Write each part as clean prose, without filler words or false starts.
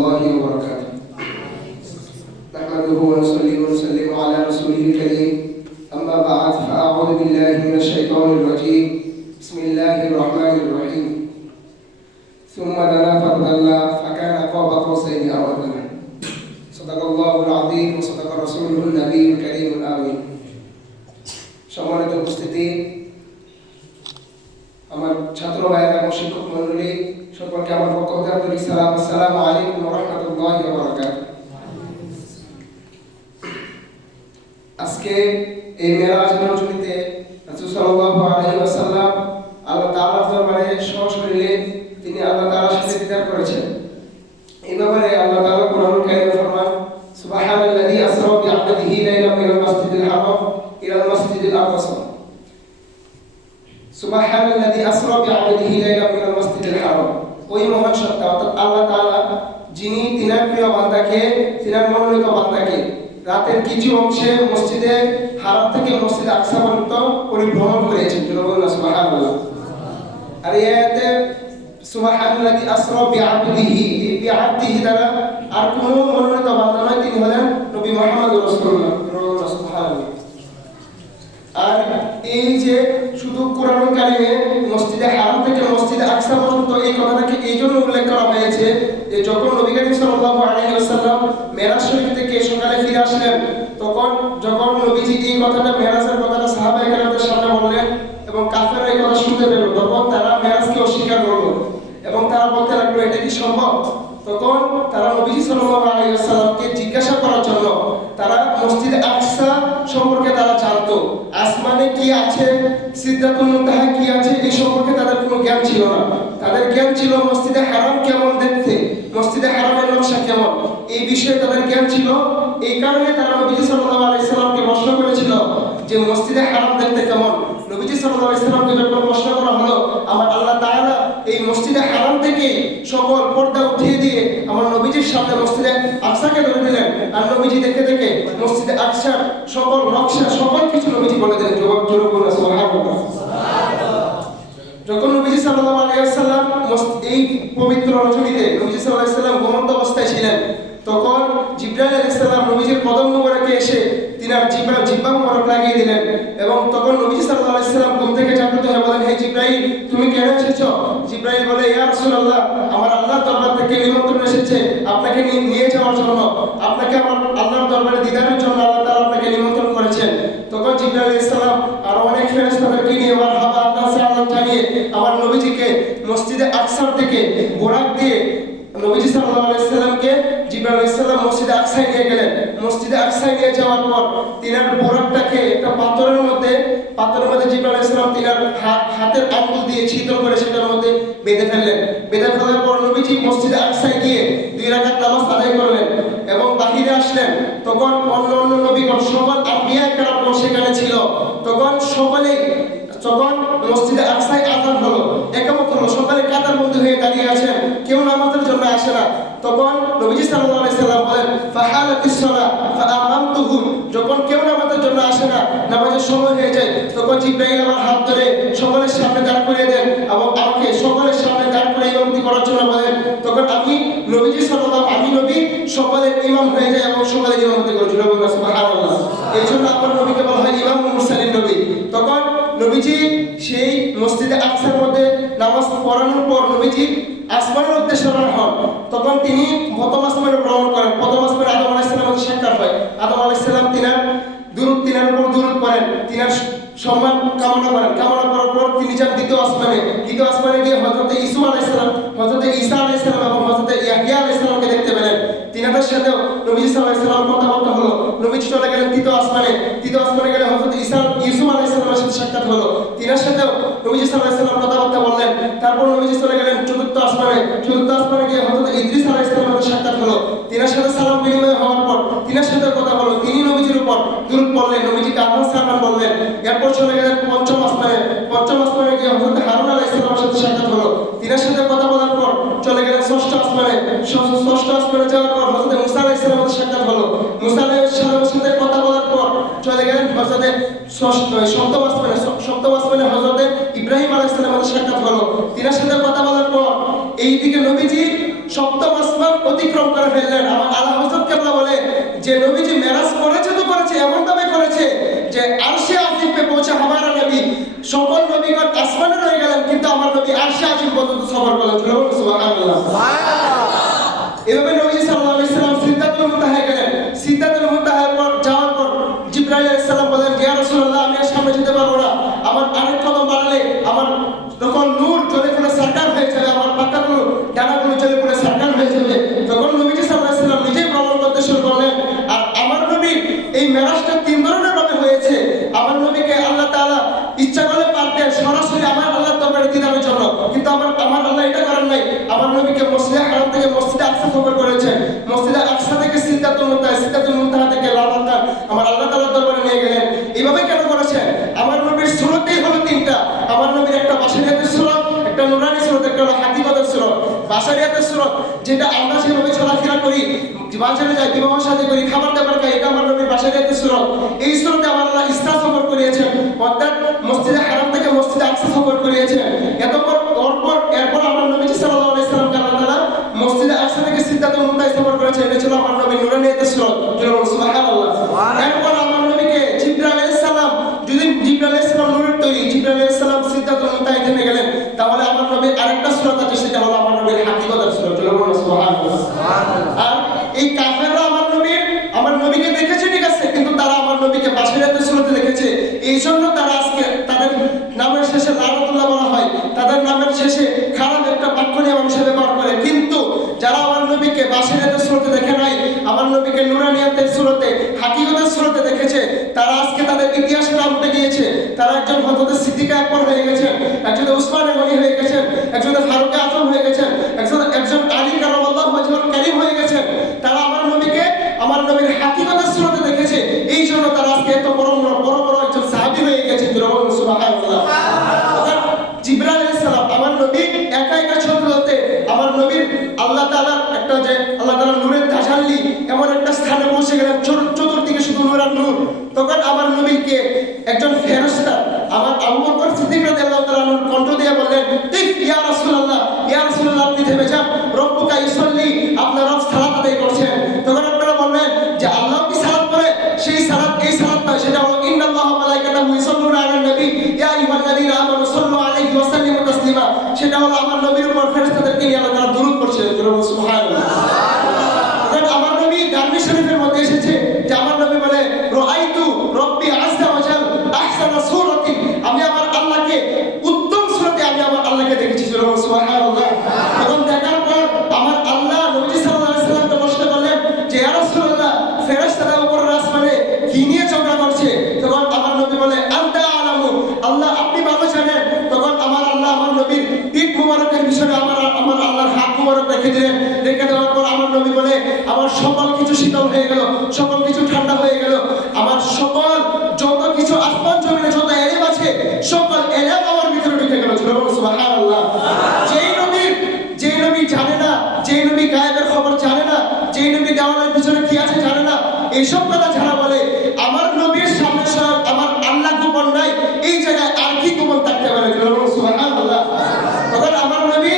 الله وبركاته. نحمده ونصلي ونسلم على رسوله الكريم. أما بعد فأعوذ بالله من الشيطان الرجيم. بسم الله الرحمن الرحيم. ثم دنا فتدلى فكان قاب قوسين أو أدنى. صدق الله العظيم وصدق رسوله النبي الكريم الآمين. সম্মানিত উপস্থিতি, আমার ছাত্র ভাইয়েরা এবং শিক্ষক মণ্ডলী সকলকে আমার পক্ষ থেকে আন্তরিক সালাম। আসসালামু আলাইকুম ওয়া রাহমাতুল্লাহি ওয়া বারাকাতুহু। আজকে এই মেরাজ রজনীতে রাসূল সাল্লাল্লাহু আলাইহি ওয়াসাল্লাম আল্লাহ তাআলার দরবারে সশরীরে তিনি আল্লাহ তাআলার সাথে দিদার করেছেন। এই ব্যাপারে আল্লাহ তাআলা কোরআনুল কারীমে ফরমান, সুবহানাল্লাযী আসরা বিআবদিহি লাইলাম মিনাল মাসজিদিল হারাম ইলাল মাসজিদিল আকসা। সুবহানাল্লাযী আসরা বিআবদিহি লাইলাম মিনাল মাসজিদিল হারাম। ওই মহান সত্তা অর্থাৎ আল্লাহ তাআলা যিনি তিনার প্রিয় বান্দাকে, তিনার মনোনীত বান্দাকে রাতের কিছু অংশে মসজিদে হারাম থেকে মসজিদে আকসা পর্যন্ত পরিভ্রমণ করেছেন। সুবহানাল্লাহ। আর এই আয়াতে সুবহানাল্লাযী আসরা বিআবদিহি, এই বিআবদিহি দ্বারা আর কোন মনোনীত বান্দা নয়, তিনি হলেন নবী মুহাম্মদ রাসূলুল্লাহ। সুবহানাল্লাহ। আর এই যে শুধু কোরআনুল কারীমে মসজিদে হারাম থেকে মসজিদে আকসা পর্যন্ত এই কথাটাকে এই জন্য উল্লেখ করা হয়েছে যে যখন নবী করিম সাল্লাল্লাহু আলাইহি ওয়াসাল্লাম মেরাজ শরীফ থেকে সকালে ফিরে আসলেন, যখন নবীজি এই কথাটা মেরাজের কথাটা সাহাবায়ে কেরামদের সামনে বললেন এবং কাফেররা এই কথা শুনতে পেল, তখন তারা মেরাজকে অস্বীকার করলো এবং তারা বলতে লাগলো এটা কি সম্ভব? তখন তারা নবীজি সাল্লাল্লাহু আলাইহি ওয়াসাল্লামকে জিজ্ঞাসা করার জন্য তারা মসজিদে আকসা সম্পর্কে তারা জানতো, আসমানে কি আছে, সিদরাতুল মুনতাহা কি আছে, এই সম্পর্কে তাদের কোনো জ্ঞান ছিল না। তাদের জ্ঞান ছিল মসজিদে হারাম কেমন দেখতে, মসজিদে হারামের নকশা কেমন, এই বিষয়ে তাদের জ্ঞান ছিল। এই কারণে তারা নবীজি সাল্লাল্লাহু আলাইহি ওয়াসাল্লামকে প্রশ্ন করেছিল যে মসজিদে হারাম দেখতে কেমন। নবীজি সাল্লাল্লাহু আলাইহি ওয়াসাল্লামকে যখন প্রশ্ন করা হলো, আমার আল্লাহ তাআলা এই মসজিদে হারাম থেকে সকল পর্দা উঠিয়ে দিয়ে আমার নবীজির সামনে মসজিদে আকসাকে ধরে দিলেন, আর নবীজি দেখে দেখে মসজিদে আকসার সকল নকশা সকল কিছু নবীজি বলে দিলেন। সুবহানাল্লাহ। যখন নবীজি সাল্লাল্লাহু আলাইহি ওয়াসাল্লাম এই পবিত্র রজনীতে নবীজি সাল্লাল্লাহু আলাইহি ওয়াসাল্লাম ঘুমন্ত অবস্থায় ছিলেন, তখন জিবরাইল আলাইহিস সালাম নবীজির কদম মোবারকে এসে তিনার জিহ্বা মোবারক লাগিয়ে দিলেন এবং তখন নবীজি সাল্লাল্লাহু আলাইহি ওয়াসাল্লাম ঘুম থেকে জাগ্রত হয়ে বলেন, হে জিবরাইল, তুমি কেন এসেছো? জিবরাইল বলে, ইয়া রাসূলুল্লাহ, আমার আল্লাহর দরবার থেকে নিমন্ত্রণ এসেছে আপনাকে নিয়ে যাওয়ার জন্য, আপনাকে আমার আল্লাহর দরবারে দিদারের জন্য আল্লাহ তাআলা আপনাকে নিমন্ত্রণ করেছেন। তখন জিবরাইল আলাইহিস সালাম আর অনেক ফেরেশতাদেরকে নিয়ে মারহাবা আল্লাহ সালাম জানিয়ে আমার নবীজিকে মসজিদে আকসা থেকে বোরাক দিয়ে নবীজি সাল্লাল্লাহু আলাইহি ওয়াসাল্লামকে জিবরাইল আলাইহিস সালাম মসজিদে আকসায় নিয়ে গেলেন। মসজিদে আকসায় নিয়ে যাওয়ার পর তিনার বোরাকটাকে একটা পাথরের মধ্যে জিবরাইল আলাইহিস সালাম তিনার হাতের আঙ্গুল দিয়ে ছিদ্র করে সেটার মধ্যে বেঁধে ফেললেন। বেঁধে ফেলার পর নবীজি মসজিদে আকসায় গিয়ে 2 রাকাত নামাজ আদায় করলেন এবং বাহিরে আসলেন। তখন অন্য নবীগণ সকল আম্বিয়া কেরামগণ সেখানে ছিল। তখন মসজিদে আকসায় আযান হলো, একামত হলো, সকালে কাতারবন্দি হয়ে দাঁড়িয়ে আছেন, কেউ নামাজের জন্য আসে না। তখন নবীজি সাল্লাল্লাহু আলাইহি সাল্লাম বলেন, ফাহালাতিস সালাহ ফাআমামতুহুম। যখন কেউ নামাজের জন্য আসে না, নামাজের সময় হয়ে যায়, তখন জিবরাইল আমার হাত ধরে সকলের সামনে দাঁড় করিয়ে দেন এবং আমাকে সকলের সামনে দাঁড় করিয়ে ইমামতি করার জন্য বলেন। তখন আমি নবী সকলের ইমাম হয়ে যায় এবং সকলের ইমামতি করি। সুবহানাল্লাহ। এই জন্য আমার নবীকে বলা হয় ইমামুল মুরসালিন নবী। তখন নবীজি সেই মসজিদে আকসার মধ্যে নামাজ পড়ানোর পর নবীজি আসমানের উদ্দেশ্যে রওনা হন। তখন তিনি প্রথম আসমানে ভ্রমণ করেন। প্রথম আসমানে আদম আলাইহিস সালামের সাক্ষাৎ হয়। আদম আলাইহিস সালাম তিনার উপর দুরূদ পড়েন, তিনার সম্মান কামনা করেন। কামনা করার পর তিনি যান দ্বিতীয় আসমানে গিয়ে হযরত ঈসা আলাইহিস সালাম এবং হযরত ইয়াহইয়া আলাইহিস সালামকে দেখতে পেলেন। তিনাদের সাথেও নবী সাল্লাল্লাহু আলাইহি সাল্লাম কথাবার্তা হলো। নবীজি চলে গেলেন তৃতীয় আসমানে গেলে হযরত ইউসুফ আলাইহিস সালামের সাথে সাক্ষাৎ হলো। তিনার সাথেও নবীজি সাল্লাল্লাহু আলাইহি সাল্লাম কথাবার্তা বললেন। তারপর নবীজি চলে গেলেন চতুর্থ আসমানে গিয়ে হযরত ইদ্রিস আলাইহিস সালামের সাথে সাক্ষাৎ হলো। তিনার সাথে সালাম বিনিময় হওয়ার পর তিনার সাথে কথা হলো। তিনি নবীজির উপর দুরূদ পড়লেন, নবীজিকে আহমদ সালাম বললেন। এরপর চলে গেলেন পঞ্চম আসমানে গিয়ে হযরত হারুন আলাইহিস সালামের সাথে সাক্ষাৎ হলো। তিনার সাথে কথা বলার পর চলে গেলেন ষষ্ঠ আসমানে যাওয়ার পর হযরত মুসা আলাইহিস সালামের সাথে সাক্ষাৎ হলো। মুসা আলাইহিস সালামের সাথে কথা বলার পর চলে গেলেন হযরত সপ্তম আসমানে হযরত ইব্রাহিম আলাইহিস সালামের সাক্ষাৎ হলো। তিনার সাথে কথা বলার পর এইদিকে নবীজি সপ্তম আসমান অতিক্রম করে ফেললেন। আমার আলা হযরত কেবলা বলে যে নবীজি মেরাজ করেছে তো করেছে, এমন ভাবে করেছে যে আরশে আজিম পে পৌঁছে আমার নবী সকল নবীগণ আসমানে রয়ে গেলেন, কিন্তু আমার নবী আরশে আজিম পর্যন্ত সফর করলেন। সুবহানাল্লাহ। এভাবে নবীজি সাল্লাল্লাহু আলাইহি সাল্লাম সিদরাতুল মুনতাহায় গেলেন। সিদরাতুল মুনতাহার পর যাওয়ার পর জিবরাইল আলাইহিস সালাম বলেন, ইয়া রাসূলুল্লাহ, আমি আর সামনে যেতে পারবো না, আমার আরেক কদম বাড়ালে আমার তখন নূর জ্বলে পুড়ে সারকার হয়ে যাবে, আমার পাতাগুলো ডানাগুলো জ্বলে পুড়ে সারকার হয়ে যাবে। তখন নবীজি সাল্লাল্লাহু আলাইহি সাল্লাম নিজেই ভ্রমণ করতে শুরু করলেন। আর আমার নবী এই মেরাজটা তিন ধরনের ভাবে হয়েছে। আমার নবীকে আল্লাহ তাআলা ইচ্ছা করলে পারতেন সরাসরি আমার আল্লাহর দরবারে দিদারের জন্য, কিন্তু আমার আল্লাহ এটা করেন নাই। আমার নবীকে মসজিদে হারাম থেকে মসজিদে আকসা সফর করেছেন, মসজিদে আকসা থেকে সিদরাতুল মুনতাহা থেকে লামাতা আমার আল্লাহ তাআলার দরবারে নিয়ে গেলেন। এইভাবে কেন করেছেন? আমার নবীর সূরতই হলো তিনটা। আমার নবীর একটা বাশারিয়াতের সূরত, একটা নুরানি সূরত, একটা হলো হাকিকতের সূরত। বাশারিয়াতের সূরত যেটা আমরা যেভাবে চলাফেরা করি, বাজারে যাই, বিবাহ শাদী করি, খাবার দাবার খাই, এটা আমার নবীর বাশারিয়াতের সূরত। এই সূরতে আমার আল্লাহ ইসরা সফর করিয়েছেন, অর্থাৎ মসজিদে হারাম থেকে মসজিদে আকসা সফর করিয়েছেন। এরপর আমার নবীজি সাল্লাল্লাহু আলাইহি সাল্লামকে আল্লাহ তাআলা মসজিদে আকসা থেকে সিদরাতুল মুনতাহা সফর করেছেন। এটা ছিল আমার নবীর নুরানিয়াতের সূরত। সুবহানাল্লাহ। এরপর আমার নবীকে জিবরাইল আলাইহিস সালাম, যদি জিবরাইল আলাইহিস সালাম নূরের তৈরি, জিবরাইল আলাইহিস সালাম সিদরাতুল মুনতাহা এখানে গেলেন, তাহলে আমার নবীর আরেকটা সূরত আছে, সেটা হলো আমার নবীর হাকিকতের সূরত। সুবহানাল্লাহ। আর এই কাফেররা আমার নবীকে দেখেছে ঠিক আছে, কিন্তু তারা আমার নবীকে বাশারিয়াতের সূরতে দেখেছে। এই জন্য তারা আজকে তাদের নামের শেষে লানাতুল্লাহ বলা হয়, তাদের নামের শেষে খারাপ একটা বাক্য নিয়ে মানুষের ব্যবহার করে। কিন্তু যারা আমার নবীকে বাশারিয়াতের সূরতে দেখে নাই, আমার নবীকে নুরানিয়াতের সূরতে, হাকিকতের সূরতে দেখেছে, তারা আজকে তাদের ইতিহাসে নাম উঠে গিয়েছে। তারা একজন হযরত সিদ্দিক আকবর হয়ে গেছেন, একজন উসমানে গনি হয়ে গেছেন, একজন ফারুক আজম হয়ে গেছেন, একজন আলী কারামাল্লাহু ওয়াজহুল কারীম হয়ে গেছেন। তারা আমার নবীকে আমার নবীর হাকিকতের সূরতে দেখেছে। এই জন্য তারা আজকে এত বড় বড় একজন সাহাবী হয়ে গেছে। সুবহানাল্লাহ। জিবরাইল আলাইহিস সালাম আমার নবী একা একা চলতে, আমার নবীর আল্লাহ তাআলার একটা যে আল্লাহ তাআলার নূরের তাজাল্লি এমন একটা স্থানে পৌঁছে গেলেন, চতুর্দিকে শুধু নূর আর নূর। তখন আমার নবীকে একজন ফেরেশতা আমার আবু বকর সিদ্দিক রাদিয়াল্লাহু তাআলা আনহুর কণ্ঠ দিয়ে বললেন, ইয়া রাসূলুল্লাহ, ইয়া রাসূলুল্লাহ, আপনি থেমে যান, রব্বুকা ইউসাল্লি, আপনার রব সালাত আদায় করছেন। তখন আপনারা বললেন যে আল্লাহ কি সালাত পড়ে? সেই সালাত এই সালাত নয়, সেটা হলো ইন্নাল্লাহা ওয়া মালাইকাতাহু ইউসাল্লুনা আলান নবী ইয়া আইয়ুহাল্লাযীনা আমানু সাল্লু আলাইহি ওয়া সাল্লিমু তাসলিমা। সেটা হলো আমার নবীর উপর ফেরেশতাদেরকে নিয়ে আল্লাহ তাআলা দুরূদ পড়ছে। সুবহানাল্লাহ। আমার নবী দারমিশ শরীফের মধ্যে এসেছে যে আমার নবী বলে, রাআইতু রব্বি আযজা ওয়া জাল আহসানা সূরাতিন, আমি আমার আল্লাহকে উত্তম সূরতে আমি আমার আল্লাহকে দেখেছি। সুবহানাল্লাহ। এবং দেখার পর আমার আল্লাহ নবী সাল্লাল্লাহু আলাইহি সাল্লামকে প্রশ্ন করলেন যে ইয়া রাসূলুল্লাহ, ফেরেশতারা উপরের আসমানে কি নিয়ে ঝগড়া করছে? তখন আমার নবী বলে, আনতা আলামু, আল্লাহ আপনি ভালো জানেন। তখন আমার আল্লাহ আমার নবীর পিঠ মুবারকের বিষয়ে আমার আল্লাহর হাত মুবারক রেখে দিলেন। রেখে দেওয়ার পর আমার নবী বলে, আমার সকল কিছু শীতল হয়ে গেল, সকল কিছু ঠান্ডা হয়ে গেল, আমার সকল যত কিছু আসমান জমিনে যত এলেম আছে সকল এলেম আমার ভিতরে ঢুকে গেল। সুবহানাল্লাহ। যেই নবী জানে না, যেই নবী গায়েবের খবর জানে না, যেই নবী দেওয়ালের পিছনে কি আছে জানে না, এইসব কথা যারা বলে, আমার নবীর সামনে সব আমার আল্লাহ গোপন নাই, এই জায়গায় আর কি গোপন থাকতে পারে? সুবহানাল্লাহ। তখন আমার নবী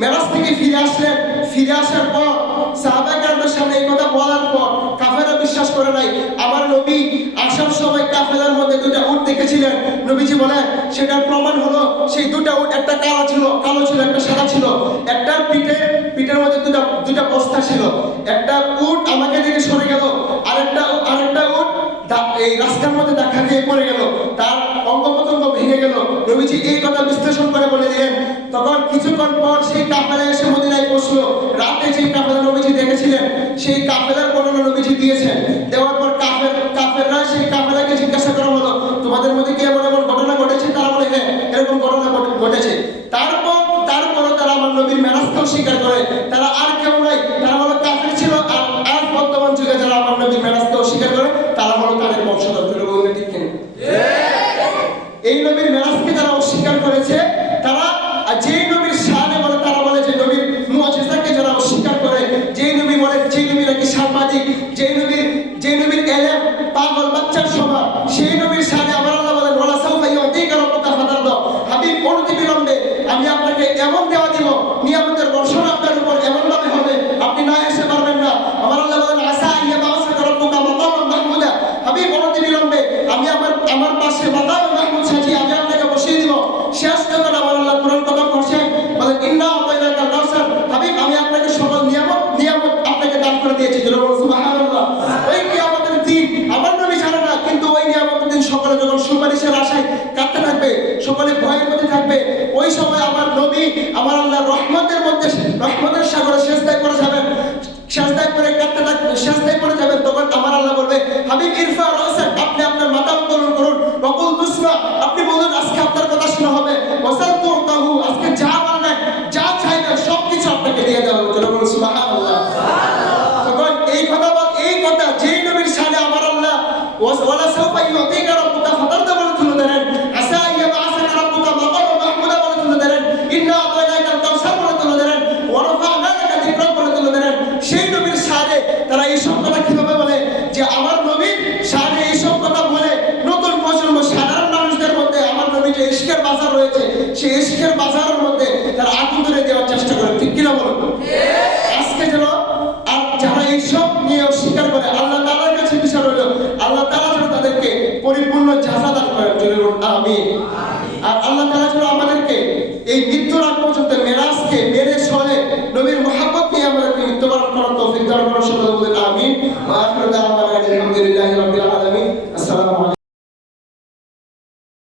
মেরাজ থেকে ফিরে আসলেন। ফিরে আসার পর সাহাবায়ে কেরামদের সামনে এই কথা বলার পর কাফেররা বিশ্বাস করে নাই। আমার নবী আসার সময় কাফেলার মধ্যে দুটো উট দেখেছিলেন। নবীজি বলেন সেটার প্রমাণ হলো সেই দুটো উট, একটা কালো ছিল, একটা সাদা ছিল। একটার পিঠের মধ্যে দুটো বস্তা ছিল। একটা উট আমাকে দেখে সরে গেল, আরেকটা উট এই রাস্তার মধ্যে ধাক্কা খেয়ে পড়ে গেল, তার অঙ্গ প্রত্যঙ্গ ভেঙে গেল। নবীজি এই কথা বিশ্লেষণ করে বলে দিলেন। তখন কিছুক্ষণ পর সেই কাফেলা এসে মদিনায় পৌঁছলো। রাতে যে কাফেলা নবীজি দেখেছিলেন সেই কাফেলার বর্ণনা নবীজি দিয়েছেন। দেওয়ার পর কাফেররা সেই কাফেলাকে জিজ্ঞাসা করা হলো, তোমাদের মধ্যে কি এমন ঘটনা ঘটেছে? তারা বলে হ্যাঁ, এরকম ঘটনা ঘটেছে। তারপরও তারা আমার নবীর মেরাজকে অস্বীকার করে। তারা আর কেউ নয়, তারা হলো কাফের ছিল। আর আজ বর্তমান যুগে যারা আমার নবীর মেরাজকে অস্বীকার করে তারা হলো তাদের বংশধর। ঠিক কিনা? এই নবীর মেরাজকে যারা অস্বীকার করেছে, তারা যেই নবীর শানে বলে, তারা বলে সেজদায় পড়ে যাবেন, তখন আমার আল্লাহ বলবে হাবিব ইরফা রাসাক, আপনি আপনার মাথা উত্তোলন করুন, ওয়াকুল তুসমা, আপনি বলুন আজকে আপনার কথা শোনা হবে, ওয়াসাল তুতাহু, আজকে যা বলবেন যা চাইবেন সবকিছু আপনাকে দিয়ে দেওয়া হবে। বলুন সুবহানাল্লাহ। তখন এই কথা যেই নবীর শানে আমার আল্লাহ ওয়ালা সাউফা ইউতিকা রাব্বুকা ফাতারদা বলে তুলে ধরেন, আসা ইয়াবাসাকা রাব্বুকা মাকামা মাহমুদা বলে তুলে ধরেন, ইন্না আতাইনাকাল কাউসার বলে তুলে ধরেন, ওয়া রাফা'না লাকা যিকরাক বলে তুলে ধরেন। সেই নবীর শানে তারা এই সব কথা কিভাবে বলে যে আমার নবীর শানে এই সব কথা বলে নতুন প্রজন্ম সাধারণ মানুষদের মধ্যে আমার নবী যে ইশকের বাজার রয়েছে সেই ইশকের বাজারের মধ্যে তারা আগুন ধরে দেওয়ার চেষ্টা করে, ঠিক কিনা বলুন? আজকে যেন আর যারা এইসব নিয়ে অস্বীকার করে আল্লাহ তাআলার কাছে বিচার হইল, আল্লাহ তাআলা যেন তাদেরকে পরিপূর্ণ জাযা দান করেন। আমিন। আর আল্লাহ তাআলা যেন আমাদের